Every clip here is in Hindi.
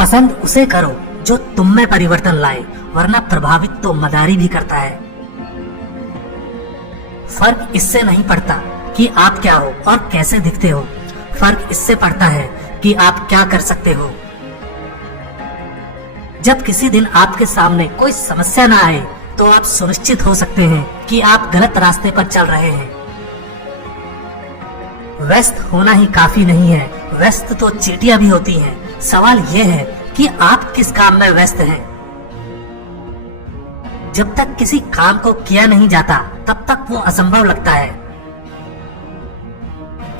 पसंद उसे करो जो तुम में परिवर्तन लाए, वरना प्रभावित तो मदारी भी करता है। फर्क इससे नहीं पड़ता कि आप क्या हो और कैसे दिखते हो, फर्क इससे पड़ता है कि आप क्या कर सकते हो। जब किसी दिन आपके सामने कोई समस्या ना आए तो आप सुनिश्चित हो सकते हैं कि आप गलत रास्ते पर चल रहे हैं। व्यस्त होना ही काफी नहीं है, व्यस्त तो चींटियां भी होती हैं। सवाल यह है कि आप किस काम में व्यस्त हैं। जब तक किसी काम को किया नहीं जाता तब तक वो असंभव लगता है।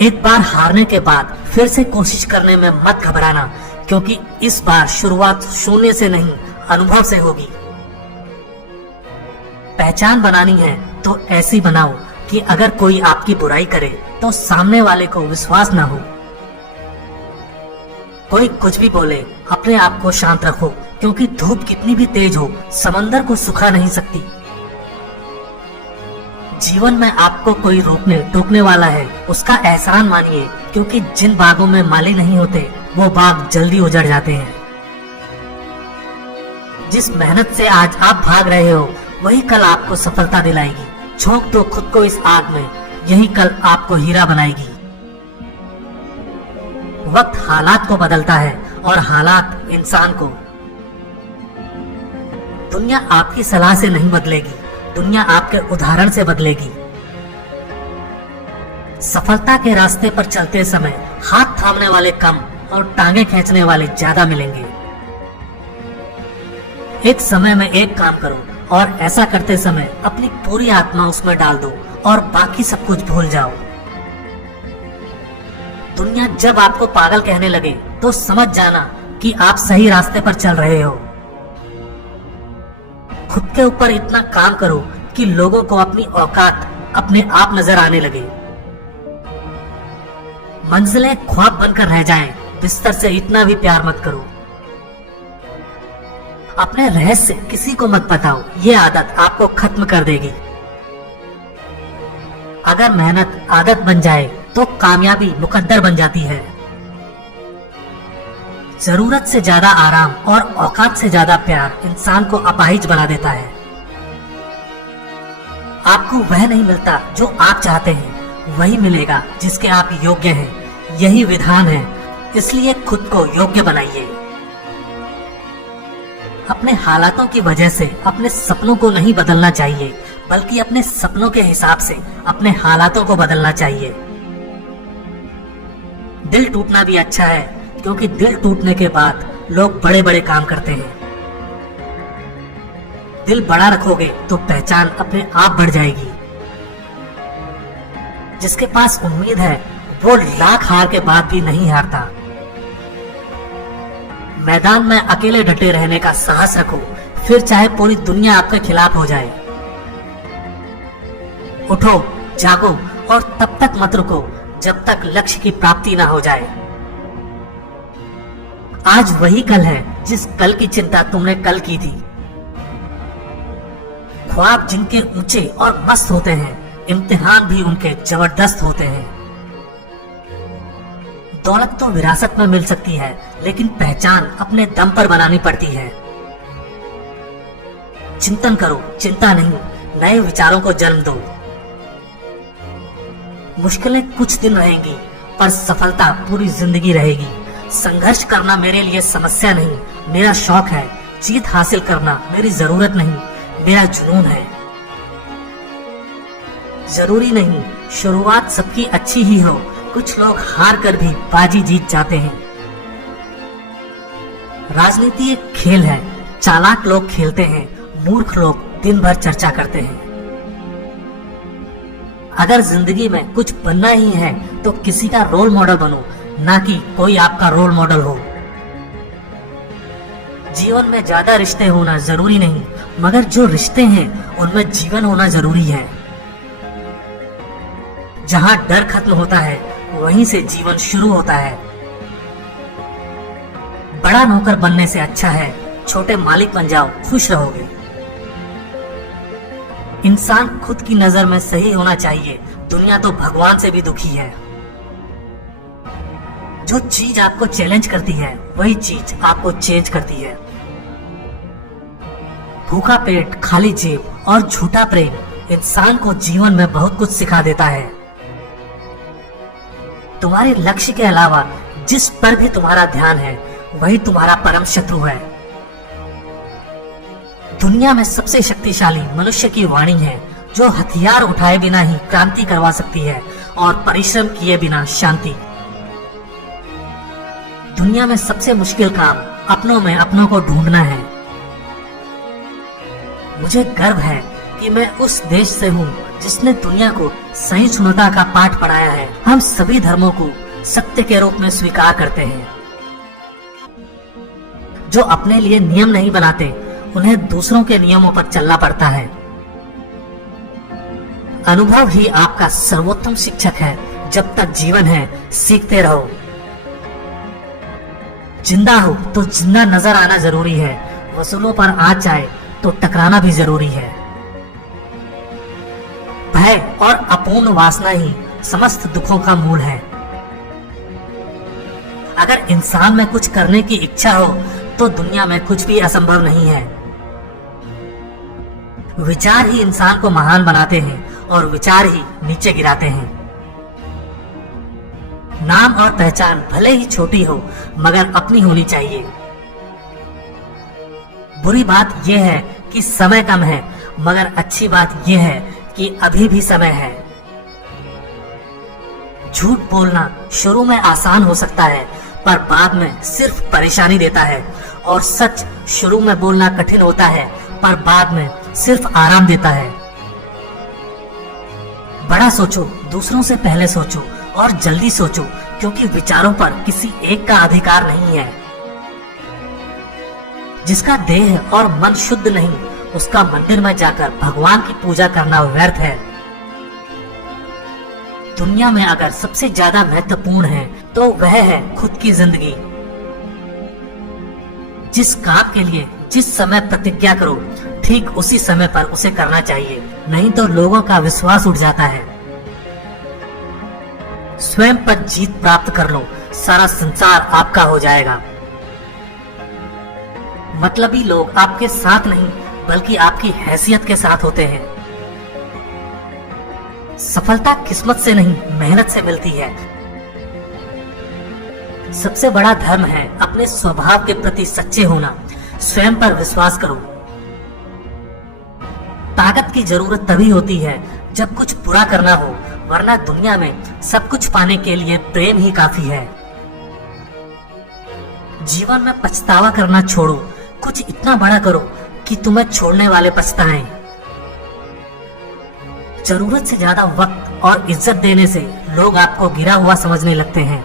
एक बार हारने के बाद फिर से कोशिश करने में मत घबराना, क्योंकि इस बार शुरुआत शून्य से नहीं, अनुभव से होगी। पहचान बनानी है तो ऐसी बनाओ कि अगर कोई आपकी बुराई करे तो सामने वाले को विश्वास ना हो। कोई कुछ भी बोले, अपने आप को शांत रखो, क्योंकि धूप कितनी भी तेज हो समंदर को सुखा नहीं सकती। जीवन में आपको कोई रोकने टोकने वाला है, उसका एहसान मानिए, क्योंकि जिन बागों में माली नहीं होते वो बाग जल्दी उजड़ जाते हैं। जिस मेहनत से आज आप भाग रहे हो वही कल आपको सफलता दिलाएगी। झोंक दो खुद को इस आग में, यही कल आपको हीरा बनाएगी। वक्त हालात को बदलता है और हालात इंसान को। दुनिया आपकी सलाह से नहीं बदलेगी, दुनिया आपके उदाहरण से बदलेगी। सफलता के रास्ते पर चलते समय हाथ थामने वाले कम और टांगे खींचने वाले ज्यादा मिलेंगे। एक समय में एक काम करो और ऐसा करते समय अपनी पूरी आत्मा उसमें डाल दो और बाकी सब कुछ भूल जाओ। दुनिया जब आपको पागल कहने लगे तो समझ जाना कि आप सही रास्ते पर चल रहे हो। खुद के ऊपर इतना काम करो कि लोगों को अपनी औकात अपने आप नजर आने लगे। मंजिलें ख्वाब बनकर रह जाएं, बिस्तर से इतना भी प्यार मत करो। अपने रहस्य किसी को मत बताओ, ये आदत आपको खत्म कर देगी। अगर मेहनत आदत बन जाए तो कामयाबी मुकद्दर बन जाती है। जरूरत से ज्यादा आराम और औकात से ज्यादा प्यार इंसान को अपाहिज बना देता है। आपको वह नहीं मिलता जो आप चाहते हैं, वही मिलेगा जिसके आप योग्य हैं। यही विधान है, इसलिए खुद को योग्य बनाइए। अपने हालातों की वजह से अपने सपनों को नहीं बदलना चाहिए, बल्कि अपने सपनों के हिसाब से अपने हालातों को बदलना चाहिए। दिल टूटना भी अच्छा है, क्योंकि दिल टूटने के बाद लोग बड़े बड़े काम करते हैं। दिल बड़ा रखोगे तो पहचान अपने आप बढ़ जाएगी। जिसके पास उम्मीद है वो लाख हार के बाद भी नहीं हारता। मैदान में अकेले डटे रहने का साहस रखो, फिर चाहे पूरी दुनिया आपके खिलाफ हो जाए। उठो, जागो और तब तक मत रुको जब तक लक्ष्य की प्राप्ति ना हो जाए। आज वही कल है जिस कल की चिंता तुमने कल की थी। ख्वाब जिनके ऊंचे और मस्त होते हैं, इम्तिहान भी उनके जबरदस्त होते हैं। दौलत तो विरासत में मिल सकती है, लेकिन पहचान अपने दम पर बनानी पड़ती है। चिंतन करो, चिंता नहीं, नए विचारों को जन्म दो। मुश्किलें कुछ दिन रहेंगी, पर सफलता पूरी जिंदगी रहेगी। संघर्ष करना मेरे लिए समस्या नहीं, मेरा शौक है। जीत हासिल करना मेरी जरूरत नहीं, मेरा जुनून है। जरूरी नहीं शुरुआत सबकी अच्छी ही हो, कुछ लोग हार कर भी बाजी जीत जाते हैं। राजनीति एक खेल है, चालाक लोग खेलते हैं, मूर्ख लोग दिन भर चर्चा करते हैं। अगर जिंदगी में कुछ बनना ही है तो किसी का रोल मॉडल बनो, ना कि कोई आपका रोल मॉडल हो। जीवन में ज्यादा रिश्ते होना जरूरी नहीं, मगर जो रिश्ते हैं उनमें जीवन होना जरूरी है। जहां डर खत्म होता है वहीं से जीवन शुरू होता है। बड़ा नौकर बनने से अच्छा है छोटे मालिक बन जाओ, खुश रहोगे। इंसान खुद की नजर में सही होना चाहिए, दुनिया तो भगवान से भी दुखी है। जो चीज आपको चैलेंज करती है वही चीज आपको चेंज करती है। भूखा पेट, खाली जेब और झूठा प्रेम इंसान को जीवन में बहुत कुछ सिखा देता है। तुम्हारे लक्ष्य के अलावा जिस पर भी तुम्हारा ध्यान है वही तुम्हारा परम शत्रु है। दुनिया में सबसे शक्तिशाली मनुष्य की वाणी है, जो हथियार उठाए बिना ही क्रांति करवा सकती है और परिश्रम किए बिना शांति। दुनिया में सबसे मुश्किल काम अपनों में अपनों को ढूंढना है। मुझे गर्व है कि मैं उस देश से हूँ जिसने दुनिया को सहिष्णुता का पाठ पढ़ाया है। हम सभी धर्मों को सत्य के रूप में स्वीकार करते हैं। जो अपने लिए नियम नहीं बनाते उन्हें दूसरों के नियमों पर चलना पड़ता है। अनुभव ही आपका सर्वोत्तम शिक्षक है। जब तक जीवन है सीखते रहो। जिंदा हो तो जिंदा नजर आना जरूरी है। वसूलों पर आँच आए तो टकराना भी जरूरी है। भय और अपूर्ण वासना ही समस्त दुखों का मूल है। अगर इंसान में कुछ करने की इच्छा हो तो दुनिया में कुछ भी असंभव नहीं है। विचार ही इंसान को महान बनाते हैं और विचार ही नीचे गिराते हैं। नाम और पहचान भले ही छोटी हो मगर अपनी होनी चाहिए। बुरी बात यह है कि समय कम है, मगर अच्छी बात यह है कि अभी भी समय है। झूठ बोलना शुरू में आसान हो सकता है पर बाद में सिर्फ परेशानी देता है, और सच शुरू में बोलना कठिन होता है पर बाद में सिर्फ आराम देता है। बड़ा सोचो, दूसरों से पहले सोचो और जल्दी सोचो, क्योंकि विचारों पर किसी एक का अधिकार नहीं है। जिसका देह और मन शुद्ध नहीं, उसका मंदिर में जाकर भगवान की पूजा करना व्यर्थ है। दुनिया में अगर सबसे ज्यादा महत्वपूर्ण है तो वह है खुद की जिंदगी। जिस काम के लिए जिस समय प्रतिज्ञा करो ठीक उसी समय पर उसे करना चाहिए, नहीं तो लोगों का विश्वास उठ जाता है। स्वयं पर जीत प्राप्त कर लो, सारा संसार आपका हो जाएगा। मतलबी लोग आपके साथ नहीं बल्कि आपकी हैसियत के साथ होते हैं। सफलता किस्मत से नहीं मेहनत से मिलती है। सबसे बड़ा धर्म है अपने स्वभाव के प्रति सच्चे होना। स्वयं पर विश्वास करो। ताकत की जरूरत तभी होती है जब कुछ बुरा करना हो, वरना दुनिया में सब कुछ पाने के लिए प्रेम ही काफी है। जीवन में पछतावा करना छोड़ो, कुछ इतना बड़ा करो कि तुम्हें छोड़ने वाले पछताएं। जरूरत से ज्यादा वक्त और इज्जत देने से लोग आपको गिरा हुआ समझने लगते हैं।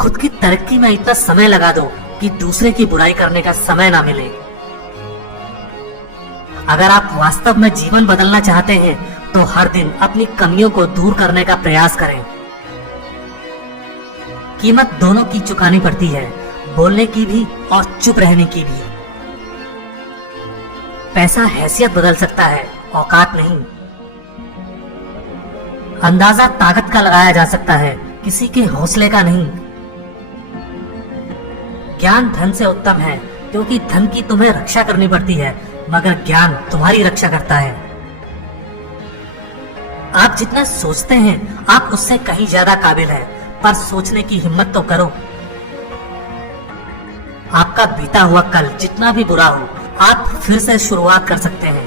खुद की तरक्की में इतना समय लगा दो कि दूसरे की बुराई करने का समय ना मिले। अगर आप वास्तव में जीवन बदलना चाहते हैं तो हर दिन अपनी कमियों को दूर करने का प्रयास करें। कीमत दोनों की चुकानी पड़ती है, बोलने की भी और चुप रहने की भी। पैसा हैसियत बदल सकता है, औकात नहीं। अंदाजा ताकत का लगाया जा सकता है, किसी के हौसले का नहीं। ज्ञान धन से उत्तम है, क्योंकि धन की तुम्हें रक्षा करनी पड़ती है, मगर ज्ञान तुम्हारी रक्षा करता है। आप जितना सोचते हैं आप उससे कहीं ज्यादा काबिल है, पर सोचने की हिम्मत तो करो। आपका बीता हुआ कल जितना भी बुरा हो, आप फिर से शुरुआत कर सकते हैं।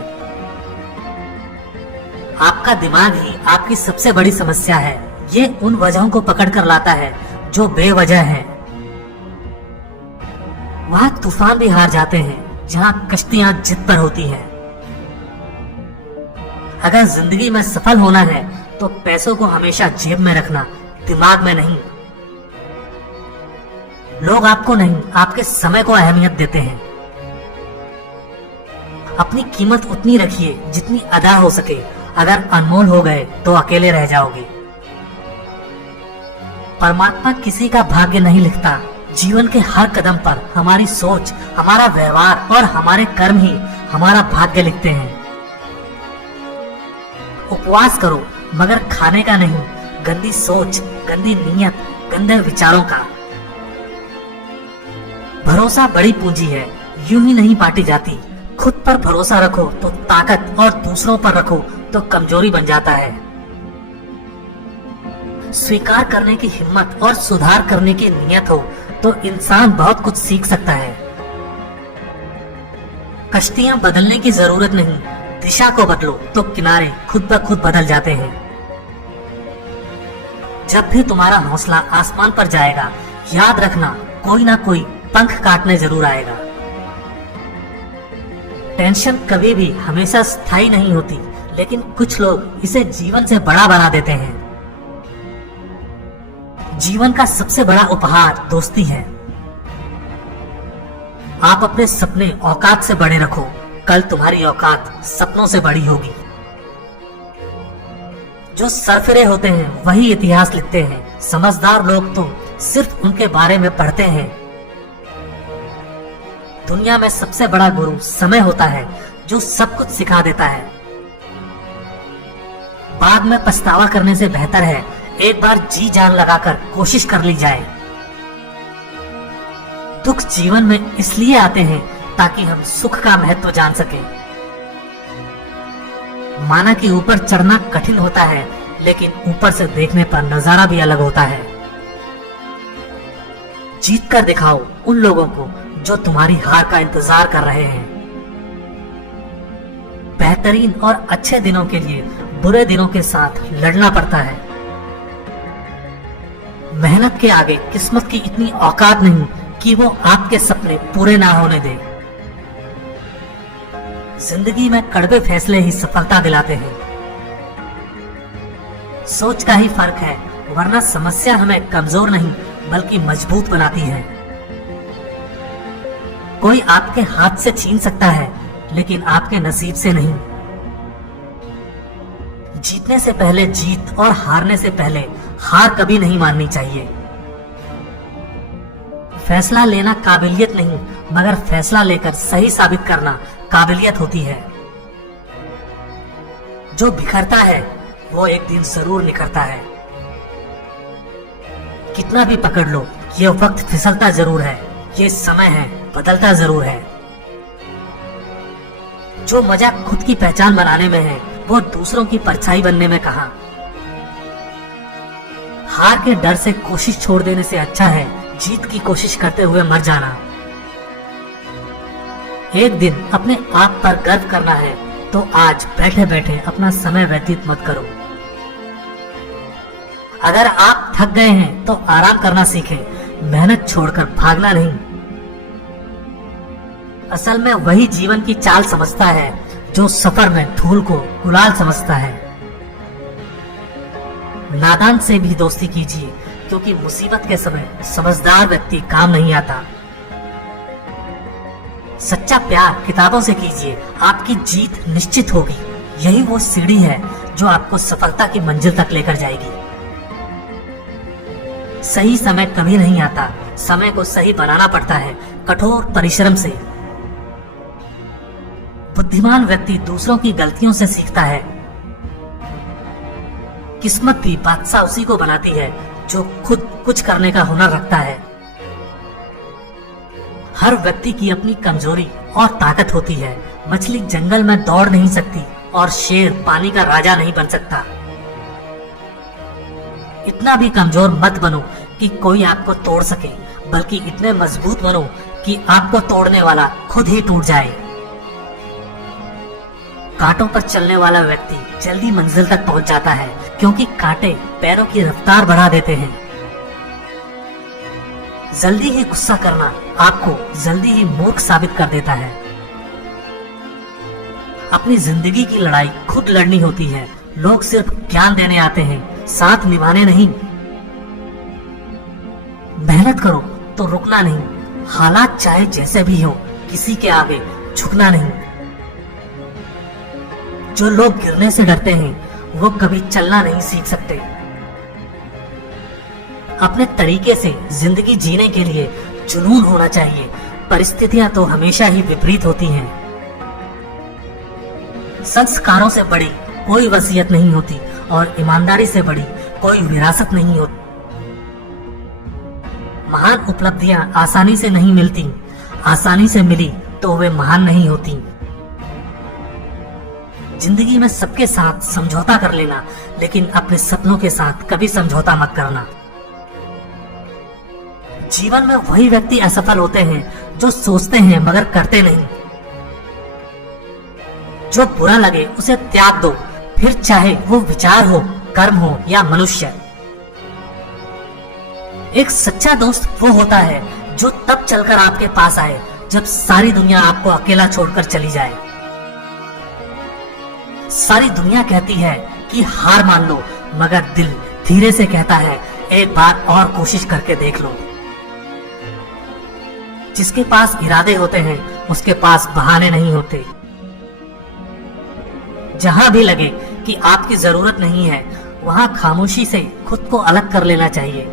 आपका दिमाग ही आपकी सबसे बड़ी समस्या है। ये उन वजहों को पकड़ कर लाता है जो बेवजह है। वहां तूफान भी हार जाते हैं जहां कश्तियां जिद पर होती हैं। अगर जिंदगी में सफल होना है तो पैसों को हमेशा जेब में रखना, दिमाग में नहीं। लोग आपको नहीं, आपके समय को अहमियत देते हैं। अपनी कीमत उतनी रखिए जितनी अदा हो सके। अगर अनमोल हो गए तो अकेले रह जाओगे। परमात्मा किसी का भाग्य नहीं लिखता। जीवन के हर कदम पर हमारी सोच, हमारा व्यवहार और हमारे कर्म ही हमारा भाग्य लिखते हैं। उपवास करो, मगर खाने का नहीं, गंदी सोच, गंदी नीयत, गंदे विचारों का। भरोसा बड़ी पूंजी है, यूं ही नहीं बांटी जाती। खुद पर भरोसा रखो तो ताकत, और दूसरों पर रखो तो कमजोरी बन जाता है। स्वीकार करने की हिम्मत और सुधार करने की नीयत हो तो इंसान बहुत कुछ सीख सकता है। कश्तियां बदलने की जरूरत नहीं, दिशा को बदलो तो किनारे खुद ब खुद बदल जाते हैं। जब भी तुम्हारा हौसला आसमान पर जाएगा, याद रखना कोई ना कोई पंख काटने जरूर आएगा। टेंशन कभी भी हमेशा स्थायी नहीं होती, लेकिन कुछ लोग इसे जीवन से बड़ा बना देते हैं। जीवन का सबसे बड़ा उपहार दोस्ती है। आप अपने सपने औकात से बड़े रखो, कल तुम्हारी औकात सपनों से बड़ी होगी। जो सरफिरे होते हैं वही इतिहास लिखते हैं, समझदार लोग तो सिर्फ उनके बारे में पढ़ते हैं। दुनिया में सबसे बड़ा गुरु समय होता है, जो सब कुछ सिखा देता है। बाद में पछतावा करने से बेहतर है एक बार जी जान लगाकर कोशिश कर ली जाए। दुख जीवन में इसलिए आते हैं ताकि हम सुख का महत्व जान सकें। माना कि ऊपर चढ़ना कठिन होता है, लेकिन ऊपर से देखने पर नजारा भी अलग होता है। जीत कर दिखाओ उन लोगों को जो तुम्हारी हार का इंतजार कर रहे हैं। बेहतरीन और अच्छे दिनों के लिए बुरे दिनों के साथ लड़ना पड़ता है। मेहनत के आगे किस्मत की इतनी औकात नहीं कि वो आपके सपने पूरे ना होने दे। जिंदगी में कड़वे फैसले ही सफलता दिलाते हैं। सोच का ही फर्क है, वरना समस्या हमें कमजोर नहीं बल्कि मजबूत बनाती है। कोई आपके हाथ से छीन सकता है, लेकिन आपके नसीब से नहीं। जीतने से पहले जीत और हारने से पहले हार कभी नहीं माननी चाहिए। फैसला लेना काबिलियत नहीं, मगर फैसला लेकर सही साबित करना काबिलियत होती है। जो बिखरता है वो एक दिन जरूर निखरता है। कितना भी पकड़ लो, ये वक्त फिसलता जरूर है, ये समय है बदलता जरूर है। जो मजा खुद की पहचान बनाने में है, वो दूसरों की परछाई बनने में कहां। हार के डर से कोशिश छोड़ देने से अच्छा है जीत की कोशिश करते हुए मर जाना। एक दिन अपने आप पर गर्व करना है तो आज बैठे बैठे अपना समय व्यतीत मत करो। अगर आप थक गए हैं तो आराम करना सीखें, मेहनत छोड़कर भागना नहीं। असल में वही जीवन की चाल समझता है जो सफर में धूल को गुलाल समझता है। नादान से भी दोस्ती कीजिए, क्योंकि मुसीबत के समय समझदार व्यक्ति काम नहीं आता। सच्चा प्यार किताबों से कीजिए, आपकी जीत निश्चित होगी। यही वो सीढ़ी है जो आपको सफलता की मंजिल तक लेकर जाएगी। सही समय कभी नहीं आता, समय को सही बनाना पड़ता है कठोर परिश्रम से। बुद्धिमान व्यक्ति दूसरों की गलतियों से सीखता है। किस्मत भी बादशाह उसी को बनाती है जो खुद कुछ करने का हुनर रखता है। हर व्यक्ति की अपनी कमजोरी और ताकत होती है। मछली जंगल में दौड़ नहीं सकती और शेर पानी का राजा नहीं बन सकता। इतना भी कमजोर मत बनो कि कोई आपको तोड़ सके, बल्कि इतने मजबूत बनो कि आपको तोड़ने वाला खुद ही टूट जाए। कांटों पर चलने वाला व्यक्ति जल्दी मंजिल तक पहुंच जाता है, क्योंकि कांटे पैरों की रफ्तार बढ़ा देते हैं। जल्दी ही गुस्सा करना आपको जल्दी ही मूर्ख साबित कर देता है। अपनी जिंदगी की लड़ाई खुद लड़नी होती है। लोग सिर्फ ज्ञान देने आते हैं, साथ निभाने नहीं। मेहनत करो तो रुकना नहीं। हालात चाहे जैसे भी हो, किसी के आगे झुकना नहीं। जो लोग गिरने से डरते हैं वो कभी चलना नहीं सीख सकते। अपने तरीके से जिंदगी जीने के लिए जुनून होना चाहिए। परिस्थितियां तो हमेशा ही विपरीत होती हैं। संस्कारों से बड़ी कोई वसीयत नहीं होती और ईमानदारी से बड़ी कोई विरासत नहीं होती। महान उपलब्धियां आसानी से नहीं मिलती, आसानी से मिली तो वे महान नहीं होती। जिंदगी में सबके साथ समझौता कर लेना, लेकिन अपने सपनों के साथ कभी समझौता मत करना। जीवन में वही व्यक्ति असफल होते हैं जो सोचते हैं मगर करते नहीं। जो बुरा लगे उसे त्याग दो, फिर चाहे वो विचार हो, कर्म हो या मनुष्य। एक सच्चा दोस्त वो होता है जो तब चलकर आपके पास आए जब सारी दुनिया आपको अकेला छोड़कर चली जाए। सारी दुनिया कहती है कि हार मान लो, मगर दिल धीरे से कहता है एक बार और कोशिश करके देख लो। जिसके पास इरादे होते हैं उसके पास बहाने नहीं होते। जहां भी लगे कि आपकी जरूरत नहीं है, वहां खामोशी से खुद को अलग कर लेना चाहिए।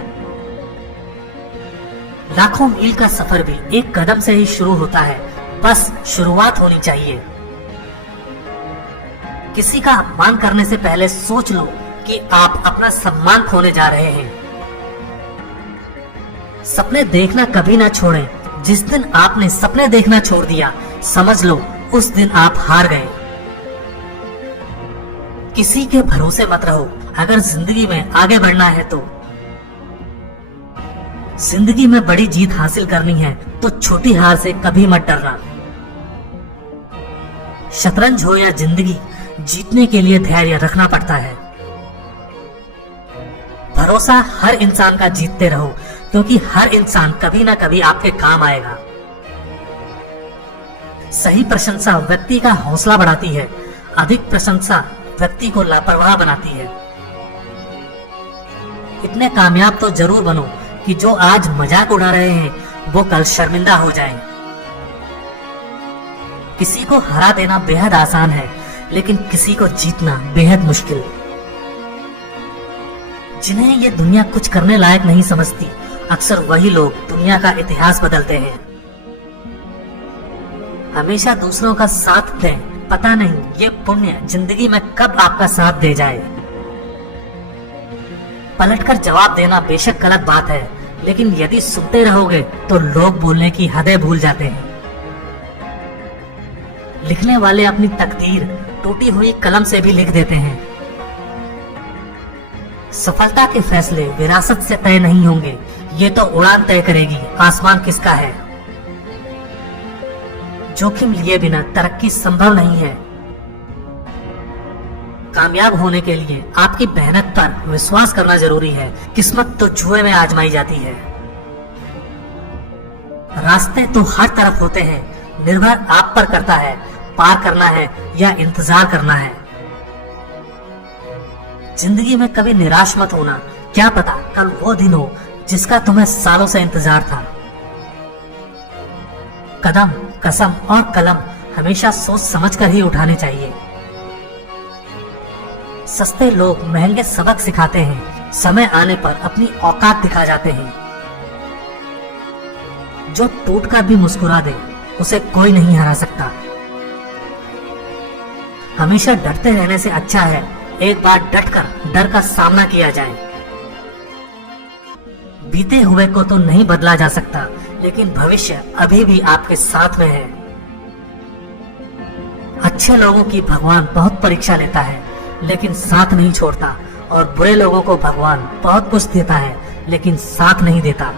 लाखों मील का सफर भी एक कदम से ही शुरू होता है, बस शुरुआत होनी चाहिए। किसी का अपमान करने से पहले सोच लो कि आप अपना सम्मान खोने जा रहे हैं। सपने देखना कभी ना छोड़ें। जिस दिन आपने सपने देखना छोड़ दिया, समझ लो उस दिन आप हार गए। किसी के भरोसे मत रहो। अगर जिंदगी में आगे बढ़ना है तो जिंदगी में बड़ी जीत हासिल करनी है तो छोटी हार से कभी मत डरना। शतरंज हो या जिंदगी, जीतने के लिए धैर्य रखना पड़ता है। भरोसा हर इंसान का जीतते रहो, क्योंकि हर इंसान कभी ना कभी आपके काम आएगा। सही प्रशंसा व्यक्ति का हौसला बढ़ाती है, अधिक प्रशंसा व्यक्ति को लापरवाह बनाती है। इतने कामयाब तो जरूर बनो कि जो आज मजाक उड़ा रहे हैं वो कल शर्मिंदा हो जाएं। किसी को हरा देना बेहद आसान है, लेकिन किसी को जीतना बेहद मुश्किल। जिन्हें ये दुनिया कुछ करने लायक नहीं समझती, अक्सर वही लोग दुनिया का इतिहास बदलते हैं। हमेशा दूसरों का साथ दें, पता नहीं ये पुण्य जिंदगी में कब आपका साथ दे जाए। पलटकर जवाब देना बेशक गलत बात है, लेकिन यदि सुनते रहोगे तो लोग बोलने की हदें भूल जाते हैं। लिखने वाले अपनी तकदीर टूटी हुई कलम से भी लिख देते हैं। सफलता के फैसले विरासत से तय नहीं होंगे, ये तो उड़ान तय करेगी आसमान किसका है। जोखिम लिए बिना तरक्की संभव नहीं है। कामयाब होने के लिए आपकी मेहनत पर विश्वास करना जरूरी है। किस्मत तो जुए में आजमाई जाती है। रास्ते तो हर तरफ होते हैं, निर्भर आप पर करता है पार करना है या इंतजार करना है। जिंदगी में कभी निराश मत होना, क्या पता कल वो दिन हो जिसका तुम्हें सालों से इंतजार था। कदम, कसम और कलम हमेशा सोच समझ कर ही उठाने चाहिए। सस्ते लोग महंगे सबक सिखाते हैं, समय आने पर अपनी औकात दिखा जाते हैं। जो टूट कर भी मुस्कुरा दे उसे कोई नहीं हरा सकता। हमेशा डरते रहने से अच्छा है एक बार डटकर डर का सामना किया जाए। बीते हुए को तो नहीं बदला जा सकता, लेकिन भविष्य अभी भी आपके साथ में है। अच्छे लोगों की भगवान बहुत परीक्षा लेता है, लेकिन साथ नहीं छोड़ता, और बुरे लोगों को भगवान बहुत कुछ देता है, लेकिन साथ नहीं देता।